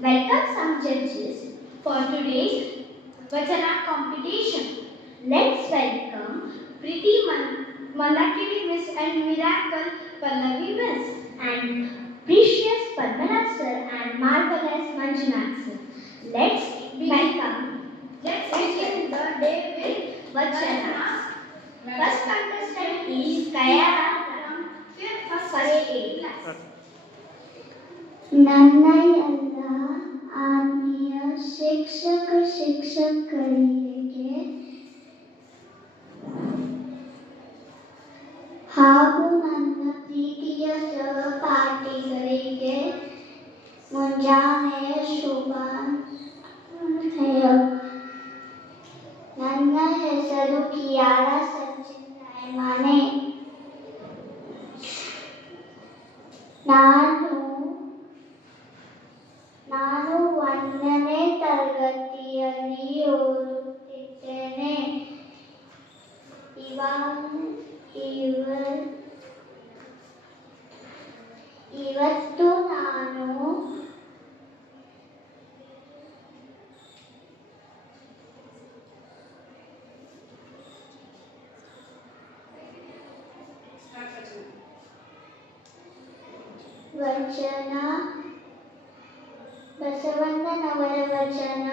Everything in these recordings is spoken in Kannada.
welcome some judges for today's Vachana competition. Let's welcome Pretty Mandakini Miss and Miracle Pallavi Miss and Precious Padmanath Sir and Marvelous Manjunath Sir. Let's begin the day with Vachana. First contestant is Kayara from first A class. ನನ್ನಯಲ್ಲ ಆತ್ಮೀಯ ಶಿಕ್ಷಕರಿಗೆ ಹಾಗೂ ನನ್ನ ಪ್ರೀತಿಯ ಸಹಪಾಠಿಗಳಿಗೆ ಮುಂಜಾನೆಯ ಶುಭಾಶಯ. ನನ್ನ ಹೆಸರು ಕಿಯಾರ ಸಚಿನ್ ರಾಯಮಾನೆ. ನಾನು 1ನೇ ತರಗತಿಯಲ್ಲಿ ಓದುತ್ತಿದ್ದೇನೆ. ಇವತ್ತು ನಾನು ವಚನ ಬಸವಣ್ಣನವರ ವಚನ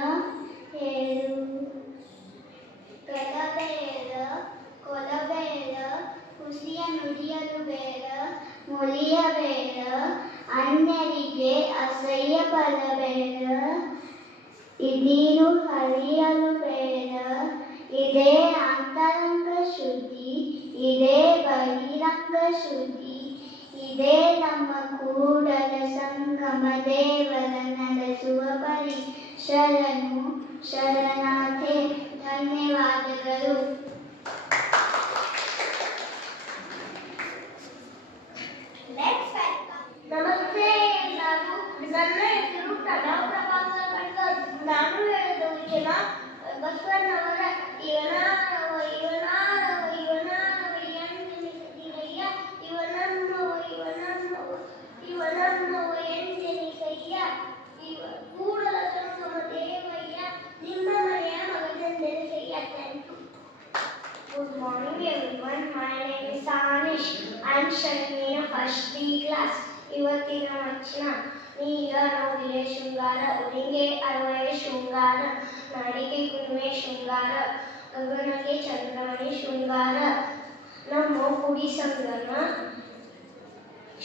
ಕೊಲಬೇಡ, ಹುಸಿಯ ನುಡಿಯಲು ಬೇಡ, ಮುಲಿಯಬೇಡ, ಅನ್ಯರಿಗೆ ಅಸಹ್ಯ ಪಡಬೇಡ, ಇದಿರು ಹರಿಯಲು ಬೇಡ. ಇದೇ ಅಂತರಂಗ ಶುದ್ಧಿ, ಇದೇ ಬಹಿರಂಗ ಶುದ್ಧಿ, ಇದೇ ನಮ್ಮ ಕೂಡಲ ಸಂಗಮ ದೇವರ ನಡೆಸುವ ಬರಿ. ಶರಣು ಶರಣಾರ್ಥಿ. ಧನ್ಯವಾದಗಳು. ನಮಸ್ತೆ ಎಲ್ಲರೂ. ನನ್ನ ಹೆಸರು ಪ್ರಣವ್ ಪ್ರಭಾಕರ್ ಭಟ್ಕರ್. ನಾನು ಹೇಳಿದ ವಿಷಯ ಬಸವಣ್ಣವರ ಇವನಾರವ ಎಂದೆನಿಸದಿರಯ್ಯ, ಇವನನ್ನವ ಎಂದೆನಿಸಯ್ಯ, ಕೂಡಲ ಸಂಗಮ ದೇವಯ್ಯ, ನಿಮ್ಮ ಮನೆಯ ಮಗನೆಂದೆನಿಸಯ್ಯ. Thank you. Good morning everyone. My name is Anish. I am studying in first B class. ಇವತ್ತಿನ ವಚನ: ನೀರ ನೋಡಿಲೆ ಶೃಂಗಾರ, ಉಡಿಗೆ ಅರವೇ ಶೃಂಗಾರ, ನಾಡಿಗೆ ಕುಣಿವೆ ಶೃಂಗಾರ, ಗಗನಕ್ಕೆ ಚಂದ್ರಮಣಿ ಶೃಂಗಾರ, ನಮ್ಮ ಕುಡಿ ಸಂಗಮ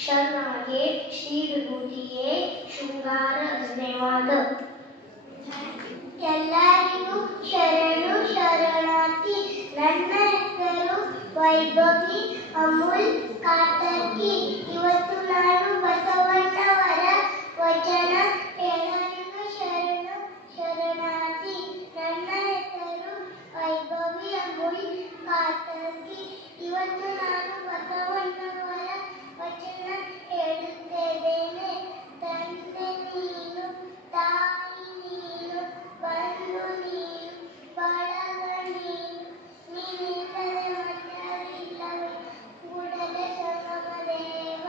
ಶರಣಾಗೆ ಶ್ರೀ ವಿಭೂತಿಗೆ ಶೃಂಗಾರ. ಧನ್ಯವಾದ. ಎಲ್ಲರಿಗೂ ಶರಣು ಶರಣಾರ್ಥಿ. ನನ್ನ ಹೆಸರು ವೈಭವಿ ಅಮೂಲ್ ಕಾತರ್ಕಿ. ಇವತ್ತು ನಾನು ಬಸವಣ್ಣವರ ವಚನ ಎಲ್ಲರಿಗೂ ಶರಣು ಶರಣಾರ್ಥಿ. ನನ್ನ ಹೆಸರು ವೈಭವಿ ಅಮೂಲ್ ಕಾತರ್ಕಿ. ಇವತ್ತು ನಾನು ಬಸವಣ್ಣವರ ವಚನ ಹೇಳುತ್ತಿದ್ದೇನೆ. ತಂದೆ ನೀನು, ತಾಯಿ ನೀನು, ಬಂಧು ನೀನು, ಬಳಗ ನೀನು, ನೀನಿಲ್ಲದೆ ಮತ್ಯಾರಿಲ್ಲವೇ, ಕೂಡಲ ಸಂಗಮ ದೇವ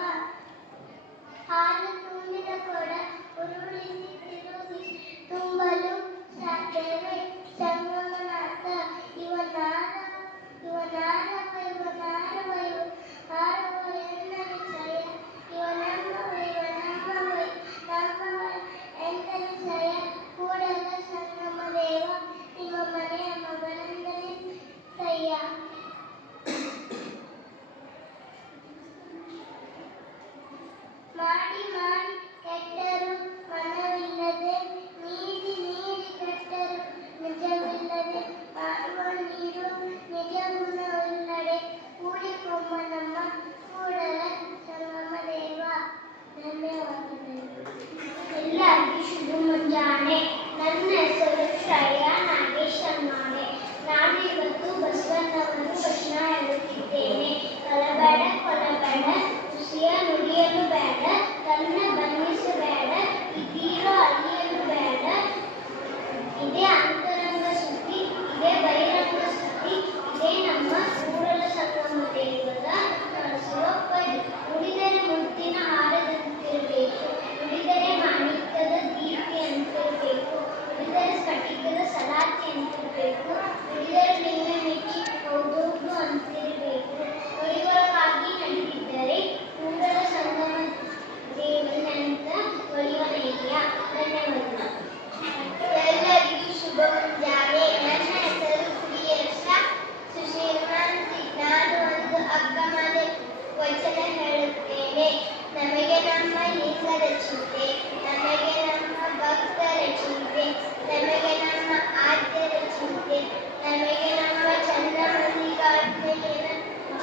ಲೋಕದ ಚಿಂತೆ, ನಮಗೆ ನಮ್ಮ ಭಕ್ತರ ಚಿಂತೆ, ನಮಗೆ ನಮ್ಮ ಆದ್ಯರ ಚಿಂತೆ, ನಮಗೆ ನಮ್ಮ ಚಂದ್ರಮಲ್ಲಿಕಾರ್ಜುನನ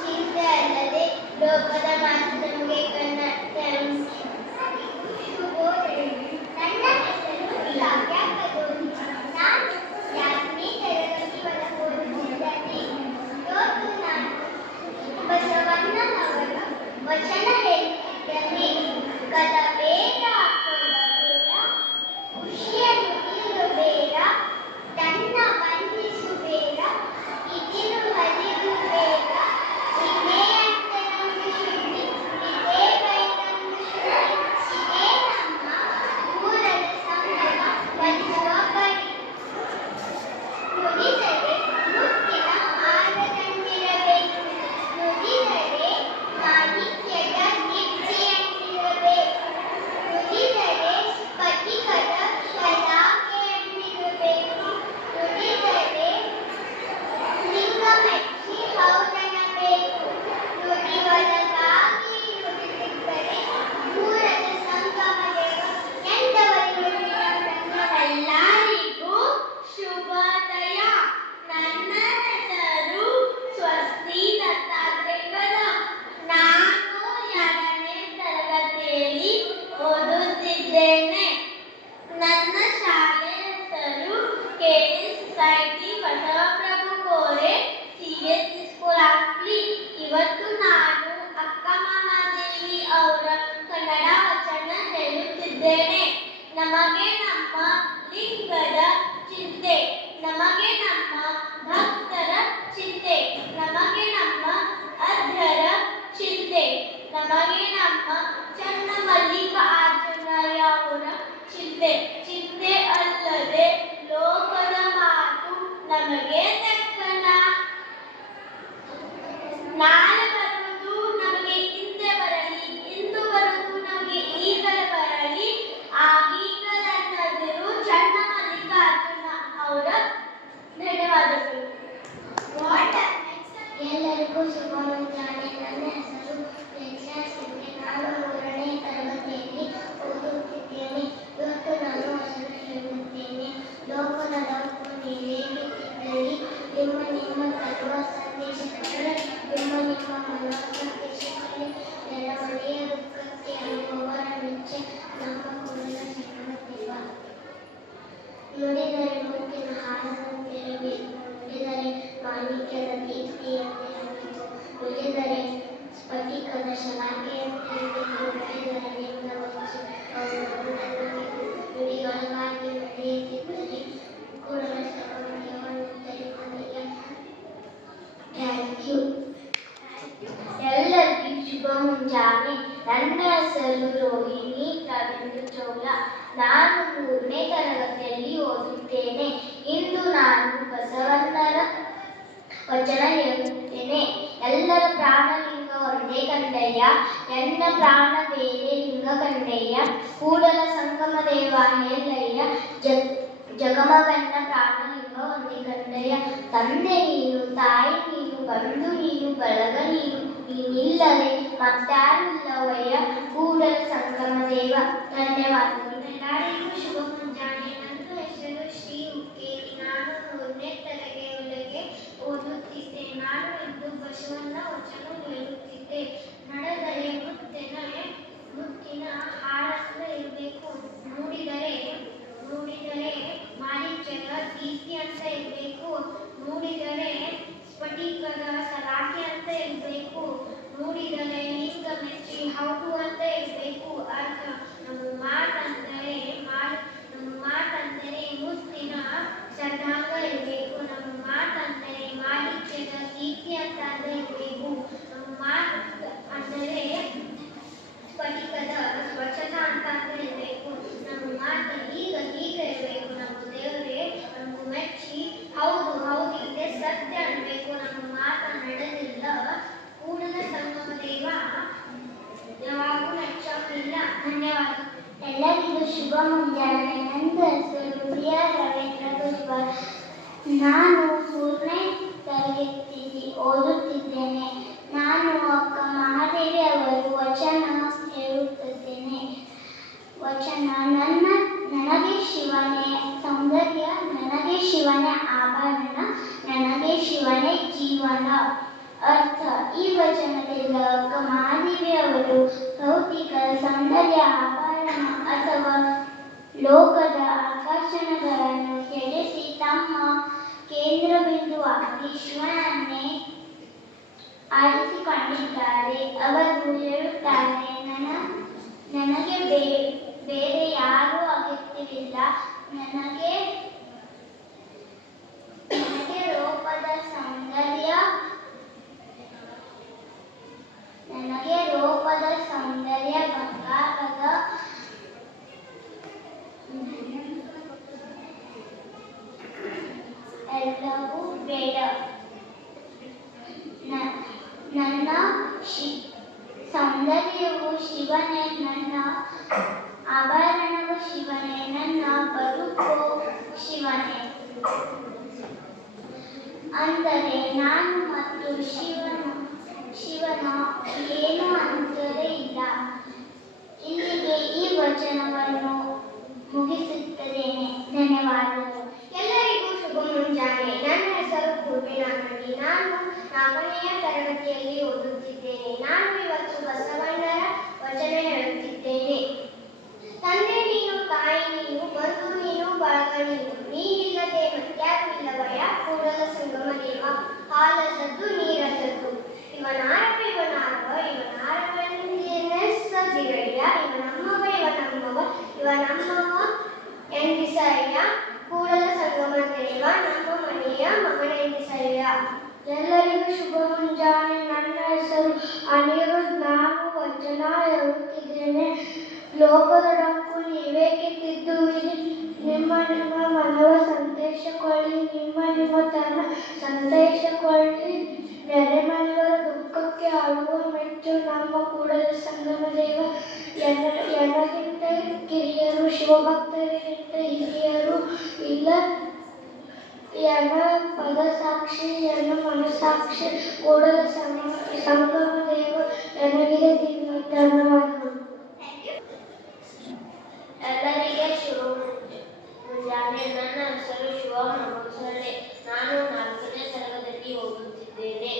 ಚಿಂತೆ ಅಲ್ಲದೆ ಲೋಕದ ಮಾತು ನಮಗೆ ಶುಭೋದಯ. ನನ್ನ ಹೆಸರು ಕಾವ್ಯ ಕದೋರಿ. ನಾನು 8ನೇ ತರಗತಿ ಓದುತ್ತಿದ್ದೇನೆ. ಇವತ್ತು ನಾನು ಬಸವಣ್ಣನವರ ವಚನ ಹೇಳುತ್ತಿದ್ದೇನೆ. ಕಲಬೇಡ ಕೊಡಬೇಡ, ಖುಷಿಯನ್ನು ನೀಡಬೇಡ, ತನ್ನ ವಂದಿಸಬೇಡ, ಇದಿರು ಹರಿದು ಬೇಡ, ಇದೇ ಅಂತರಂಗ ಶುದ್ಧಿ, ಇದೇ ಬೈರಂಗ ಶುದ್ಧಿ, ಇದೇ ನಮ್ಮ ಊರದ ಸಂಗಮ ವರಿಸುವ ಬಳಿ. ನುಡಿದರೆ ಮುತ್ತಿನ ಹಾರದಂತಿರಬೇಕು, ನುಡಿದರೆ ಮಾಣಿಕ್ಯದ ಗೆಜ್ಜೆಯಂತಿರಬೇಕು, ನುಡಿದರೆ ಸ್ಫಟಿಕದ ಶಲಾಕೆಯಂತಿರಬೇಕು, ನುಡಿದರೆ ಲಿಂಗ ಮೆಚ್ಚಿ ಹೌದನಬೇಕು, ನುಡಿ ಒಳಗಾಗಿ ನುಡಿದಿದ್ದರೆ ದೂರದ ಸಂಗಮದೇವ ಎಂದವರಿಗೆ ಎಲ್ಲರಿಗೂ ಶುಭೋದಯ. ನನ್ನ ಹೆಸರು ಸ್ವಸ್ತಿ ದತ್ತಾತ್ರೇಯ. ನಾನು 2ನೇ ತರಗತಿಯಲ್ಲಿ ಓದುತ್ತಿದ್ದೇನೆ. ನನ್ನ ಶಾಲೆ ಹೆಸರು KD ಸೊಸೈಟಿ ಬಸವಪ್ರಭು ಕೋರೆ CSC ಸ್ಕೂಲ್ ಆಗ್ಲಿ. ಇವತ್ತು ನಾನು ಅಕ್ಕ ಮಹಾದೇವಿ ಅವರ ಕನ್ನಡ ವಚನ ಹೇಳುತ್ತಿದ್ದೇನೆ. ನಮಗೆ ನಮ್ಮ ಲಿಂಗದ ಚಿಂತೆ, ನಮಗೆ ನಮ್ಮ ಭಕ್ತರ ಚಿಂತೆ, ನಮಗೆ ನಮ್ಮ ಅಧ್ಯರ ಚಿಂತೆ, ನಮಗೆ ನಮ್ಮ ಚನ್ನಮಲ್ಲಿಕಾರ್ಜುನಯ್ಯ ಅವರ ಚಿಂತೆ. ಚಿಂತೆ ಅಲ್ಲದೆ ಲೋಕದ ಮಾತು ನಮಗೆ ತಕ್ಕನ. ನಾಳೆ ಬರುವುದು ನಮಗೆ ಹಿಂದೆ ಬರಲಿ, ಇಂದು ಬರುವುದು ನಮಗೆ ಈಗಲೇ ಬರಲಿ, ಆಗೀಗಲನ್ನದಿರು ಚನ್ನಮಲ್ಲಿಕಾರ್ಜುನ ಅವರ. ಧನ್ಯವಾದಗಳು. ಎಲ್ಲರಿಗೂ ಶುಭ ಮುಂಜಾನೆ. ನನ್ನ ಹೆಸರು ಸಿದ್ದೆ. ನಾನು 3ನೇ ತರಗತಿಯಲ್ಲಿ ಓದುತ್ತಿದ್ದೇನೆ. ಇವತ್ತು ನಾನು ವಚನ ಹೇಳುತ್ತೇನೆ. ಲೋಕದ ಲೋಕ ನೀವೇಗಿದ್ದಲ್ಲಿ ನಿಮ್ಮ ನಿಮ್ಮ ತರುವ ಸಂದೇಶಗಳು, ನಿಮ್ಮ ನಿಮ್ಮ ಮನೋಸಂದೇಶಗಳು, ನೆಲಮನೆಯ ದುಃಖಕ್ಕೆ ಅನುಭವರ ಮೆಚ್ಚೆ ನಮ್ಮ ಕುಲದ ಚಕ್ರದೇವ. ನುಡಿದರೆ ಮುತ್ತಿನ ಹಾರದಂತಿರಬೇಕು, ನುಡಿದರೆ ಮಾಣಿಕ್ಯದ ದೀಪ್ತಿಯಂತಿರಬೇಕು, ನುಡಿದರೆ ಸ್ಫಟಿಕದ ಶಲಾಕೆಯಂತಿರಬೇಕು, ನುಡಿದರೆ ಲಿಂಗ ಮೆಚ್ಚಿ ಹೌದನಬೇಕು, ನುಡಿಗಳಾಗಿ ನಡೆಯುತ್ತಿದ್ದರೆ ಕೂಡಲ ಸರ್ವದೇವನಿಗೆ. Thank you. ಎಲ್ಲರಿಗೂ ಶುಭ ಮುಂಜಾನೆ. ನನ್ನ ಹೆಸರು ರೋಹಿಣಿ ರವೀಂದ್ರ ಚೌಲ. ನಾನು 3ನೇ ತರಗತಿಯಲ್ಲಿ ಓದುತ್ತೇನೆ. ಇಂದು ನಾನು ಬಸವಣ್ಣರ ವಚನ ಹೇಳುತ್ತೇನೆ. ಎಲ್ಲರ ಪ್ರಾಣಲಿಂಗ ಒಂದೇ ಕಂಡಯ್ಯ, ಎನ್ನ ಪ್ರಾಣ ಬೇರೆ ಲಿಂಗ ಕಂಡಯ್ಯ, ಕೂಡಲ ಸಂಗಮ ದೇವ ಹೇಳಯ್ಯ, ಜಗಮವೆನ್ನ ಪ್ರಾಣಲಿಂಗ ಒಂದೇ ಕಂಡಯ್ಯ. ತಂದೆ ನೀನು, ತಾಯಿ ನೀನು, ಬಂಧು ನೀನು, ಬಳಗ ನೀನು, ನೀನಿಲ್ಲದೆ ಮತ್ತಾರು ಇಲ್ಲವಯ್ಯ, ಕೂಡಲ ಸಂಗಮ ದೇವ. ಧನ್ಯವಾದಗಳು. ಎಲ್ಲರಿಗೂ ಶುಭ ಮುಂಜಾನೆ. ನನ್ನ ಹೆಸರು ಶ್ರೀ ಹುಕ್ಕೇರಿ. ನಾನು 3ನೇ ತರಗತಿಯೊಳಗೆ ಓದುತ್ತಿದ್ದೆ. ನಾನು ಇಂದು ಬಸವಣ್ಣ ವಚನ ಹೇಳುತ್ತಿದ್ದೆ. ನಡೆದರೆ ಮುತ್ತಿನ ಹಾರಂತ ಇರಬೇಕು, ನುಡಿದರೆ ಮಾಣಿಕ್ಯದ ದೀಪ್ತಿ ಅಂತ ಇರಬೇಕು, ನುಡಿದರೆ ಸ್ಫಟಿಕದ ಸಲಾಕೆ ಅಂತ ಇರಬೇಕು, ನುಡಿದರೆ ಲಿಂಗ ಮೆಚ್ಚಿ ಹೌದು ಅಂತ ಇರಬೇಕು. ಅರ್ಥ: ನಮ್ಮ ಮಾತಂದರೆ ಮುತ್ತಿನ ಸದಾಂಗ ಇರಬೇಕು, ನಮ್ಮ ಮಾತಂದರೆ ಮಾಣಿಕ್ಯದ ದೀಪ್ತಿ ಅಂತ ಇರಬೇಕು, ನಮ್ಮ ಮಾತು ಅಂದರೆ ಸ್ಫಟಿಕದ ಸ್ವಚ್ಛತಾ ಅಂತ ಇರಬೇಕು, ನಮ್ಮ ಮಾತು ಹೀಗೆ ಇರಬೇಕು. ನಮ್ಮ ದೇವರೇ ನಮ್ಗೆ ಮೆಚ್ಚಿ ಹೌದು ಹೌದು ಇದೆ ಸತ್ಯ ಅನ್ಬೇಕು. ನಮ್ಮ ಮಾತ ನಡೆದಿಲ್ಲ ಕೂಡಲ ಸಂಗಮ ದೇವ ಯಾವಾಗೂ ಮೆಚ್ಚೋದಿಲ್ಲ. ಧನ್ಯವಾದ. ಎಲ್ಲರಿಗೂ ಶುಭ ಮುಂಜಾನೆ. ನನ್ನ ಹೆಸರು ರವೀಂದ್ರ ಕುಶ್ವಾರ್. ನಾನು 3ನೇ ತರಗತಿಯಲ್ಲಿ ಓದುತ್ತಿದ್ದೇನೆ. ನಾನು ಅಕ್ಕ ಮಹಾದೇವಿ ಅವರು ವಚನ ಹೇಳುತ್ತಿದ್ದೇನೆ. ಜೀವನ. ಅರ್ಥ: ಈ ವಚನದಿಂದ ಮಹಾದೇವಿಯವರು ಭೌತಿಕ ಸೌಂದರ್ಯ, ಆಭರಣ ಅಥವಾ ಲೋಕದ ಆಕರ್ಷಣೆಗಳನ್ನು ತ್ಯಜಿಸಿ ತಮ್ಮ ಕೇಂದ್ರಬಿಂದುವಾಗಿ ಶಿವನನ್ನೇ ಆರಿಸಿಕೊಂಡಿದ್ದಾರೆ. ಅವರು ಹೇಳುತ್ತಾರೆ, ನನಗೆ ಬೇರೆ ಯಾರೂ ಅಗತ್ಯವಿಲ್ಲ. ನನಗೆ ರೂಪದ ಸೌಂದರ್ಯ ಬಂಗಾರದ ಎಲ್ಲವೂ ಬೇಡ. ನನ್ನ ಸೌಂದರ್ಯವು ಶಿವನೇ, ನನ್ನ ಆಭರಣವು ಶಿವನೇ, ನನ್ನ ಬದುಕು ಶಿವನೇ. ಅಂದರೆ ನಾನು ಮತ್ತು ಶಿವನ ಏನು ಅಂತರೇ ಇಲ್ಲ. ಇಲ್ಲಿಗೆ ಈ ವಚನವನ್ನು ಮುಗಿಸುತ್ತೇನೆ. ಧನ್ಯವಾದಗಳು. ಎಲ್ಲರಿಗೂ ಶುಭ ಮುಂಜಾನೆ. ನನ್ನ ಹೆಸರು ಪೂರ್ಣಿಮಾನಂದಿ. ನಾನು 4ನೇ ತರಗತಿಯಲ್ಲಿ ಓದುತ್ತಿದ್ದೇನೆ. ನಾನು ಇವತ್ತು ಬಸವಣ್ಣರ ವಚನ ಹೇಳುತ್ತಿದ್ದೇನೆ. ತಂದೆ ನೀನು, ತಾಯಿ ನೀನು, ಬಂಧು ನೀನು, ಬಳಗ ನೀನು, ನೀನಿಲ್ಲದೆ ಮತ್ಯಾರು ಇಲ್ಲವಯ್ಯ, ಕೂಡಲ ಸಂಗಮ ದೇವ, ಹಾಲದದ್ದು ನೀರದದ್ದು. ಇವನಾರವ ಗಿರಯ್ಯ, ಇವನಮ್ಮವ ಎಂದಿಸಯ್ಯ, ಕೂಡಲ ಸಂಗಮ ದೇವ, ನಮ್ಮ ಮನೆಯ ಮಗನೆಂದಿಸಯ್ಯ. ಎಲ್ಲರಿಗೂ ಶುಭ ಮುಂಜಾನೆ. ನನ್ನ ಹೆಸರು ಅನಿರುದ್ಧ್. ನಾನು ವಚನ ಹೇಳುತ್ತಿದ್ದೇನೆ. ಲೋಕದ ಡೊಂಕು ನೀವೇಕೆ ತಿದ್ದುವಿರಿ? ನಿಮ್ಮ ಮನವ ಸಂತೈಸಿಕೊಳ್ಳಿ, ನಿಮ್ಮ ತನ ಸಂತೈಸಿಕೊಳ್ಳಿ. ನೆರೆಮನೆಯವರ ದುಃಖಕ್ಕೆ ಅಳುವ ಮೆಚ್ಚು ನಮ್ಮ ಕೂಡಲ ಸಂಗಮ ದೇವ. ಎನಗಿಂತ ಕಿರಿಯರು, ಶಿವಭಕ್ತರಿಗಿಂತ ಹಿರಿಯರು ಇಲ್ಲ. ಎನ ಪದಸಾಕ್ಷಿ, ಎನ ಮನಸಾಕ್ಷಿ, ಕೂಡಲ ಸಂಗಮ ದೇವ ಎನಗಿದೆ. ಧನ್ಯವಾದಗಳು. ಎಲ್ಲರಿಗೆ ಶುಭ ಮುಂಜಾನೆ. ನನ್ನ ಹೆಸರು ಶಿವಮೊಗ್ಗಸಳ್ಳಿ. ನಾನು 4ನೇ ತರಗತಿಯಲ್ಲಿ ಓದುತ್ತಿದ್ದೇನೆ.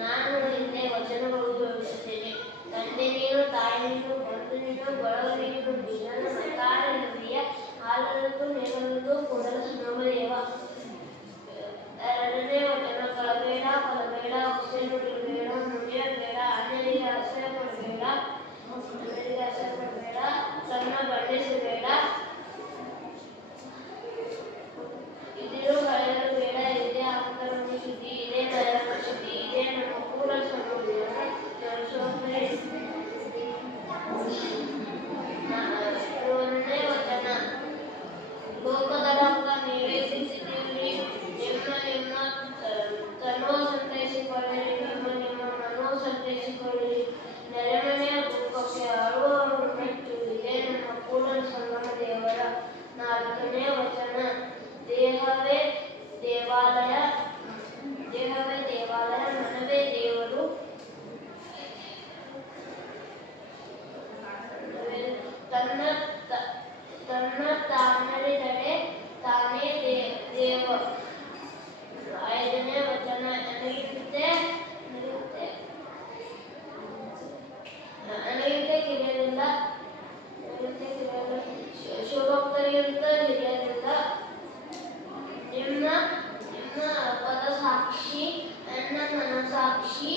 ನಾನು ಹಿಂದೆ ವಚನಗಳು ಹೇಳುತ್ತೇನೆ. ತಂದೆ ನೀನು, ತಾಯಿ ನೀನು, ಬಂಧು ನೀನು, ಬಳಗ ನೀನು, ನಿನ್ನನ್ನು ಮತ್ತಾರ ಇಲ್ಲವಯ್ಯ, ಹಾಲದದ್ದು ನೀರದದ್ದು, ಕೂಡಲ ಸಂಗಮ ದೇವ. 2ನೇ ವಚನ: ಕಳಬೇಡ, ಕೊಲಬೇಡ, ಹುಸೆನುಡಿಬೇಡ, ನುಡಿಯಬೇಡ, ಅನ್ಯರಿಗೆ ಆಶ್ರಯ ಕೊಡಬೇಡ, ತನ್ನ ಬಣ್ಣಿಸಬೇಡ, ಇದಿರು ಕಳೆಯಲು ಬೇಡ. ಇದೇ ಅಂತರನ್ನು ಶುದ್ಧಿ, ಇದೇ ನಯನ ಶುದ್ಧಿ, ಇದೇ ನಮ್ಮ ಕೂಡಲ ಸಂಗಮ ದೇವರ ನಡೆಸುವಂತೆ. 1ನೇ ವಚನ: ಲೋಕದ ಡೊಂಕ ನೀವೇ ತಿದ್ದುವಿರಿ, ನಿಮ್ಮ ತನೋ ಸಂತೈಸಿಕೊಳ್ಳಿರಿ, ನಿಮ್ಮ ಮನೋ ಸಂತೈಸಿಕೊಳ್ಳಿರಿ. ನೆರೆಮನೆಯ ದುಃಖಕ್ಕೆ ಅಳುವವರು ಮೆಚ್ಚು, ಇದೇ ನಮ್ಮ ಕೂಡಲ ಸಂಗಮ ದೇವರ. 4ನೇ ವಚನ: ದೇಹವೇ ದೇವಾಲಯ, ಮನವೇ ದೇವರು. ತನ್ನ ತಾನರಿದರೆ ತಾನೇ ದೇವ. 5ನೇ ವಚನ: ಅನಗಿಂತೆ ಕಿರಿಯರಿಲ್ಲ, ಶಿವಭಕ್ತರಿಗಿಂತ ಹಿರಿಯರಿಲ್ಲ. ನಿಮ್ಮ ಪದಸಾಕ್ಷಿ, ನನ್ನ ಮನಸಾಕ್ಷಿ,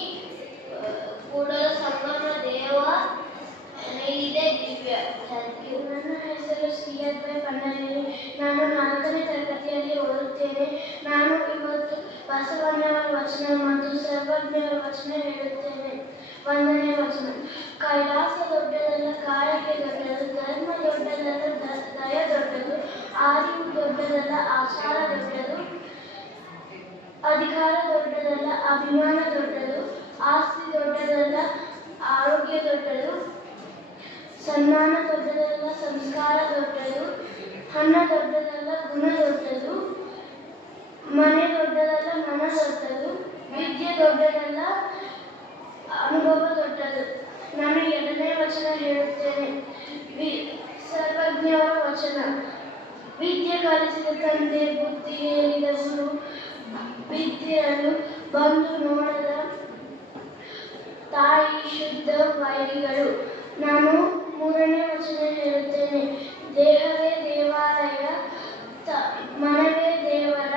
ಕೂಡಲ ಸಂಗಮ ದೇವ ಎನಗಿದೆ ದಿವ್ಯ. Thank you. ನನ್ನ ಹೆಸರು ಶ್ರೀಯದ್ವೈ ಪನ್ನಳ್ಳಿ. ನಾನು 4ನೇ ತರಗತಿಯಲ್ಲಿ ಓದುತ್ತೇನೆ. ನಾನು ಇವತ್ತು ಬಸವಣ್ಣವರ ವಚನ ಮತ್ತು ಸರ್ವಜ್ಞರ ವಚನ ಹೇಳುತ್ತೇನೆ. 1ನೇ ವಚನ: ಕೈಲಾಸ ದೊಡ್ಡದಲ್ಲ, ಕಾಯಕ ದೊಡ್ಡದು, ಧರ್ಮ ದೊಡ್ಡದಲ್ಲ, ದಯ ದೊಡ್ಡದು, ಆರಿವು ದೊಡ್ಡದಲ್ಲ, ಆಚಾರ ದೊಡ್ಡದು, ಅಧಿಕಾರ ದೊಡ್ಡದಲ್ಲ, ಅಭಿಮಾನ ದೊಡ್ಡದು, ಆಸ್ತಿ ದೊಡ್ಡದಲ್ಲ, ಆರೋಗ್ಯ ದೊಡ್ಡದು, ಸನ್ಮಾನ ದೊಡ್ಡದಲ್ಲ, ಸಂಸ್ಕಾರ ದೊಡ್ಡದು, ಹಣ ದೊಡ್ಡದಲ್ಲ, ಗುಣ ದೊಡ್ಡದು, ಮನೆ ದೊಡ್ಡದಲ್ಲ, ಮನ ದೊಡ್ಡದು, ವಿದ್ಯೆ ದೊಡ್ಡದಲ್ಲ, ಅನುಭವ ದೊಡ್ಡದು. ನಾನು 2ನೇ ವಚನ ಹೇಳುತ್ತೇನೆ. ಸರ್ವಜ್ಞರ ವಚನ: ವಿದ್ಯೆ ಕಲಿಸಿದ ತಂದೆ, ಬುದ್ಧಿ ಹೇಳಿದ ಗುರು, ವಿದ್ಯೆಯನ್ನು ಬಂದು ನೋಡದ ತಾಯಿ ಶುದ್ಧ ವೈರಿಗಳು. ನಾನು ಮೂರನೇ ವಚನ ಹೇಳುತ್ತೇನೆ. ದೇಹವೇ ದೇವಾಲಯ, ಮನವೇ ದೇವರ,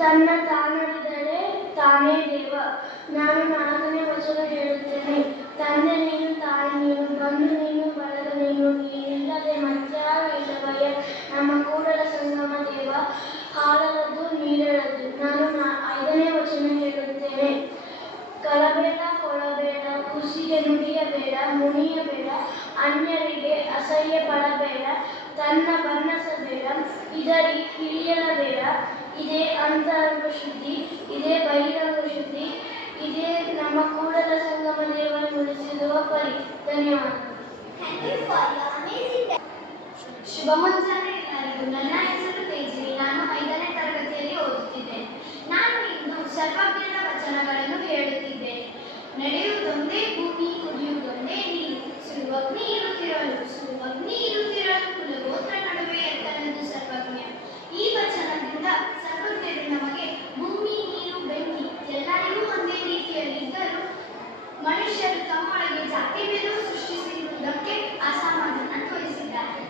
ತನ್ನ ತಾನರಿದರೆ ತಾನೇ ದೇವ. ನಾನು ನಾಲ್ಕನೇ ವಚನ ಹೇಳುತ್ತೇನೆ. ತಂದೆ ನೀನು, ತಾಯಿ ನೀನು, ಬಂಧು ನೀನು, ಬಳಗ ನೀನು, ನೀನಿಲ್ಲದೆ ಮತ್ಯಾರು ಇಲ್ಲವಯ್ಯ, ನಮ್ಮ ಕೂಡಲ ಸಂಗಮ ದೇವ, ಹಾಲಲದ್ದು ನೀಡಲದ್ದು. ನಾನು ಐದನೇ ವಚನ ಹೇಳುತ್ತೇನೆ. ಕಳಬೇಡ, ಕೊಳಬೇಡ, ಕುಸಿಗೆ ನುಡಿಯಬೇಡ, ಮುನಿಯಬೇಡ, ಅನ್ಯರಿಗೆ ಅಸಹ್ಯ ಪಡಬೇಡ, ತನ್ನ ಬಣ್ಣಿಸಬೇಡ, ಇದರಿ ಹಿಡಿಯಲಬೇಡ. ಇದೇ ಅಂತರಂಗ ಶುದ್ಧಿ, ಇದೇ ಬಹಿರಂಗ ಶುದ್ಧಿ, ಇದೇ ನಮ್ಮ ಕೂಡಲ ಸಂಗಮ ದೇವರು ಉಳಿಸಿರುವ ಪರಿ. ಧನ್ಯವಾದಗಳು. ಶುಭ ಮುಂಜಾನೆ ಎಲ್ಲರಿಗೂ. ನನ್ನ ಹೆಸರು ತೇಜಸ್ವಿ. ನಾನು 5ನೇ ತರಗತಿಯಲ್ಲಿ ಓದುತ್ತಿದ್ದೇನೆ. ನಾನು ಇಂದು ಸರ್ವಜ್ಞರ ವಚನಗಳನ್ನು ಹೇಳುತ್ತಿದ್ದೇನೆ. ನಡೆಯುವುದೊಂದೇ ಭೂಮಿ, ಕುಡಿಯುವುದೊಂದೇ ನೀರು, ಸುಡುವಗ್ನಿ ಇರುತ್ತಿರಲು, ಸುಡುವಗ್ನಿ ಇರುತ್ತಿರಲು, ಕುಲಗೋತ್ರ ನಡುವೆ ಎತ್ತನದು ಸರ್ವಜ್ಞ. ಈ ವಚನದಿಂದ ಸರ್ವಜ್ಞರು ನಮಗೆ ಭೂಮಿ, ನೀರು, ಬೆಂಕಿ ಎಲ್ಲರಿಗೂ ಒಂದೇ ರೀತಿಯಲ್ಲಿದ್ದರೂ ಮನುಷ್ಯರು ತಮ್ಮೊಳಗೆ ಜಾತಿ ಭೇದ ಸೃಷ್ಟಿಸಿರುವುದಕ್ಕೆ ಅಸಮಾಧಾನ ತೋರಿಸಿದ್ದಾರೆ.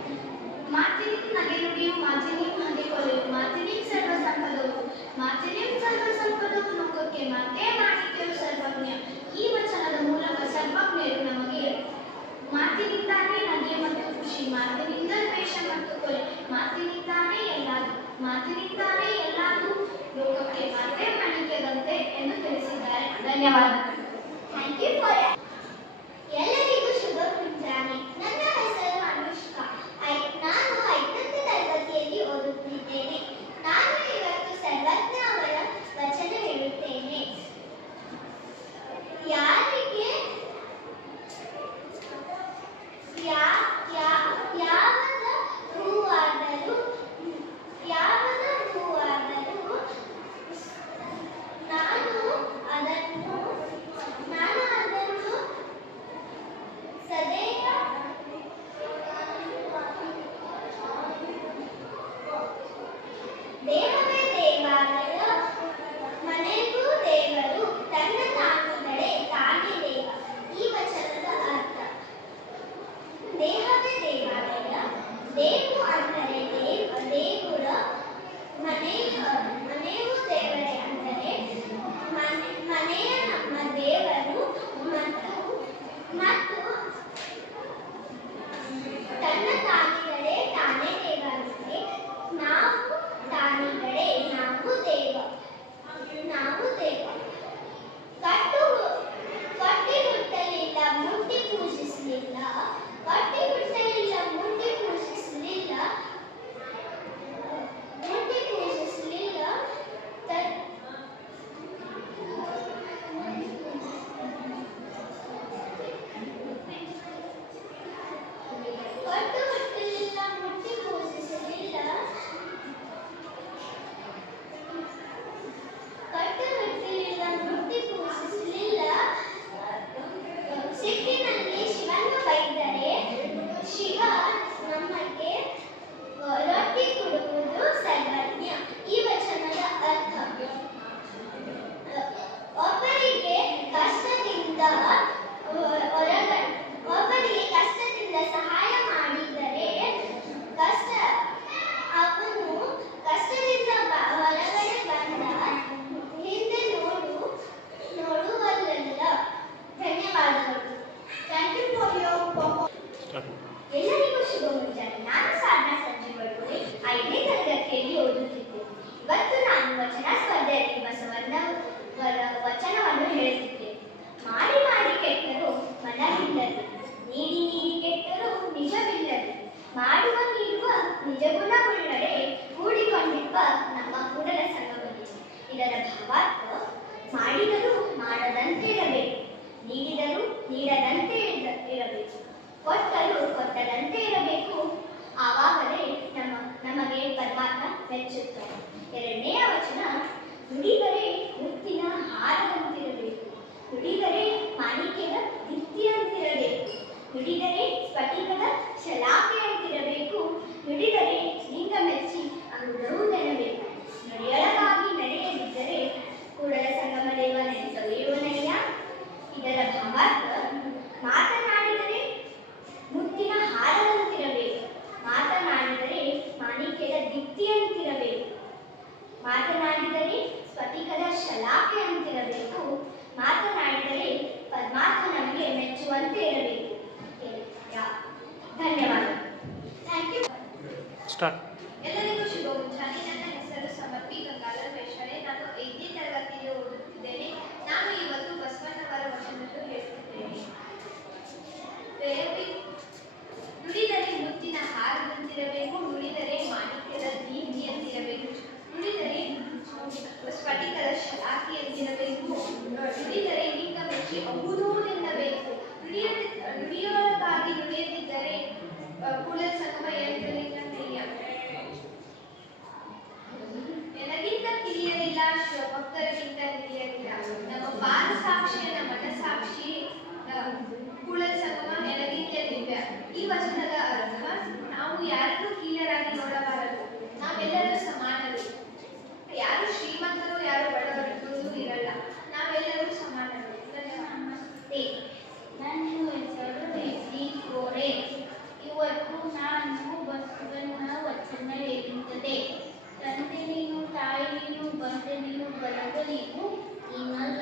ಮಾತಿನಿಂ ನಗೆ ನುಡಿಯು, ಮಾತಿನಿಂ ಹಗೆ ಕೊಲೆಯು, ಮಾತಿನಿಂ ಸರ್ವ ಸಂಪದವು, ಮಾತಿನಿಂ ಸರ್ವ ಸಂಪದವು, ಲೋಕಕ್ಕೆ ಮಾತೆ ಮಾಣಿಕ್ಯವು ಸರ್ವಜ್ಞ. ಈ ವಚನದ ಮೂಲಕ ಸರ್ವಜ್ಞರು ನಮಗೆ ಮಾತಿನಿಂದಾನೇ ನಗೆ ಮತ್ತು ಖುಷಿ, ಮಾತಿನಿಂದ ದ್ವೇಷ ಮತ್ತು ಕೊಲೆ, ಮಾತಿನಿಂದಾನೇ ಎಲ್ಲಾದು, ಮಾತಿನಿಂದಾನೇ ಎಲ್ಲಾದು, ಲೋಕಕ್ಕೆ ಮಾತೆ ಮಾಣಿಕ್ಯದಂತೆ ಎಂದು ತಿಳಿಸಿದ್ದಾರೆ. ಧನ್ಯವಾದಗಳು. ಎಲ್ಲರಿಗೂ ಶುಭ ಮುಂಜಾನೆ. ನನ್ನ ಹೆಸರು ಅನುಷ್ಕಾ. ನಾನು 5ನೇ ತರಗತಿಯಲ್ಲಿ ಓದುತ್ತಿದ್ದೇನೆ. ನಾನು ಇವತ್ತು ಸರ್ವಜ್ಞ ಅವರ ವಚನ ಹೇಳುತ್ತೇನೆ. ಯಾರಿಗೆ ಯಾವದ ಹೂವಾದರೂ ನಾನು ಅದನ್ನು ಸದೈವ ದೇಹವೇ ದೇವಾಲಯ, ಮನೆಗೂ ದೇವರು, ತನ್ನ ತಾನಿದ್ದರೆ ತಾನೇ ದೇವ. ಈ ವಚನದ ಅರ್ಥ: ದೇಹವೇ ದೇವಾಲಯ, ದೇವು ಅಂದರೆ ದೇಗುರ, ಮನೆಯೂ ದೇವರೇ ಅಂದರೆ ಮನೆಯ ನಮ್ಮ ದೇವರು, ಮತ್ತು ತನ್ನ ತಾನಿದ್ದರೆ ತಾನೇ ದೇವ ಅಂದರೆ ನಾವು ತಾನಿದ್ದರೆ ನಾವು ದೇವ. ಕಟ್ಟಿ ಹುಟ್ಟಲಿಲ್ಲ, ಮುಟ್ಟಿ ಪೂಜಿಸಲಿಲ್ಲ, ಕಟ್ಟಿ ಹುಟ್ಟಲಿಲ್ಲ, ಮುಟ್ಟಿ ಪೂಜಿಸಲಿಲ್ಲ, ಸಿಟ್ಟಿನಲ್ಲಿ ಶಿವನ ಬೈದರೆ ಶಿವ ನಮಗೆ ರೊಟ್ಟಿ ಕೊಡುವುದು ಸರ್ವಜ್ಞ. ಈ ವಚನದ ಅರ್ಥ: ಒಬ್ಬರಿಗೆ ಕಷ್ಟದಿಂದ ಸಹಾಯ ಮಾಡಿದರೆ ಅವನು ಕಷ್ಟದಿಂದ ಹೊರಗಡೆ ಬಂದ ಹಿಂದೆ ನೋಡುವಲ್ಲ. ಧನ್ಯವಾದಗಳು. ಎಲ್ಲರಿಗೂ ಶುಭ ಮುಂಜಾನೆ. ನಾನು ಸಾಧನಾ ಸಂಜೆ ಬಡಗುಡಿ 5ನೇ ತರಗತಿಯಲ್ಲಿ ಓದುತ್ತಿದ್ದೇನೆ. ಇವತ್ತು ನಾನು ವಚನ ಸ್ಪರ್ಧೆಯಲ್ಲಿ ಬಸವಣ್ಣವರ ವಚನವನ್ನು ಹೇಳುತ್ತಿದ್ದೇನೆ. ಮಾಡಿ ಮಾಡಿ ಕೆಟ್ಟರು ಮನವಿಲ್ಲದು, ನೀಡಿ ನೀಡಿ ಕೆಟ್ಟರು ನಿಜವಿಲ್ಲದು, ಮಾಡುವ ನೀಡುವ ನಿಜಗುಣವುಳ್ಳಡೆ ಕೂಡಿಕೊಂಡಿರುವ ನಮ್ಮ ಕೂಡಲ ಸಂಗಮದಲ್ಲಿ. ಇದರ ಭಾವಾರ್ಥ: ಮಾಡಿದರೂ ಮಾಡದಂತೆ ಇರಬೇಕು, ನೀಡಿದರೂ ನೀಡದಂತೆ ಇರಬೇಕು, ಕೊಟ್ಟರೂ ಕೊಟ್ಟದಂತೆ ಇರಬೇಕು. ಆವಾಗಲೇ ನಮಗೆ ಪರಮಾತ್ಮ ಮೆಚ್ಚುತ್ತಾರೆ. 2ನೇ ವಚನ: ನುಡಿದರೆ ಮುತ್ತಿನ ಹಾರದಂತಿರಬೇಕು, ನುಡಿದರೆ ಮಾಣಿಕ್ಯದ ದಿತ್ತಿಯಂತಿರಬೇಕು, ನುಡಿದರೆ ಸ್ಫಟಿಕದ ಶಲಾಕೆಯಂತಿರಬೇಕು, ನುಡಿದರೆ ಲಿಂಗ ಮೆಚ್ಚಿ ಅಂಗುದವು ನೆನಬೇಕು, ನುಡಿಯೊಳಗಾಗಿ ನಡೆಯದಿದ್ದರೆ ಸ್ಟಾರ್ಟ್. ಎಲ್ಲರಿಗೂ ಶುಭ ಮುಂಜಾನೆ. ನನ್ನ ಹೆಸರು ಸಮರ್ಪಿ ಗಂಗಾಧರ್ ವೈಶಾಲೆ. ನಾನು 5ನೇ ತರಗತಿಯಲ್ಲಿ ಓದುತ್ತಿದ್ದೇನೆ. ನಾನು ಇವತ್ತು ಬಸವಣ್ಣವರ ವಚನವನ್ನು ಹೇಳುತ್ತಿದ್ದೇನೆ. ನುಡಿದರೆ ಮುತ್ತಿನ ಹಾರದಂತಿರಬೇಕು, ನುಡಿದರೆ ಮಾಣಿಕ್ಯದ ದೀಪ್ತಿಯಂತಿರಬೇಕು, ನುಡಿದರೆ ಸ್ಫಟಿಕದ ಶಾಖೆಯಂತಿರಬೇಕು, ನುಡಿದರೆ ಲಿಂಗ ಮೆಚ್ಚಿ ಅಹುದೂದೆನ್ನಬೇಕು, ನುಡಿಯೊಳಗಾಗಿ ನುಡಿಯದಿದ್ದರೆ ಕುಲ ಸಂಗಮ ನನಗಿಂತ ತಿಳಿಯಲಿಲ್ಲ, ಶಿವಭಕ್ತರಿಗಿಂತ ತಿಳಿಯಲಿಲ್ಲ. ನಮ್ಮ ಪಾದ ಸಾಕ್ಷಿ, ನಮ್ಮ ಮನಸಾಕ್ಷಿ, ಕುಲ ಸಂಗಮ ನೆಲಗಿಂತ ದಿವ್ಯ. ಈ ವಚನದ ಅರ್ಥ, ನಾವು ಯಾರನ್ನೂ ಕೀಳರಾಗಿ ನೋಡಬಾರದು. ನಾವೆಲ್ಲರೂ ಸಮಾನರು. ಯಾರು ಶ್ರೀಮಂತರು, ಯಾರು ಬಡವರು ಇರಲ್ಲ. ನಾವೆಲ್ಲರೂ ಸಮಾನರು. ನಮಸ್ತೆ. ನನ್ನ ಹೆಸರು ರಿದ್ದಿ ಕೋರೆ. ಇವತ್ತು ನಾನು ಬಸವಣ್ಣ ವಚನ ಹೇಳುತ್ತದೆ. ತಂದೆ ನೀನು, ತಾಯಿ ನೀನು, ಬಂದೆ ನೀನು, ಬಲಗ ನೀನು, ಈ 4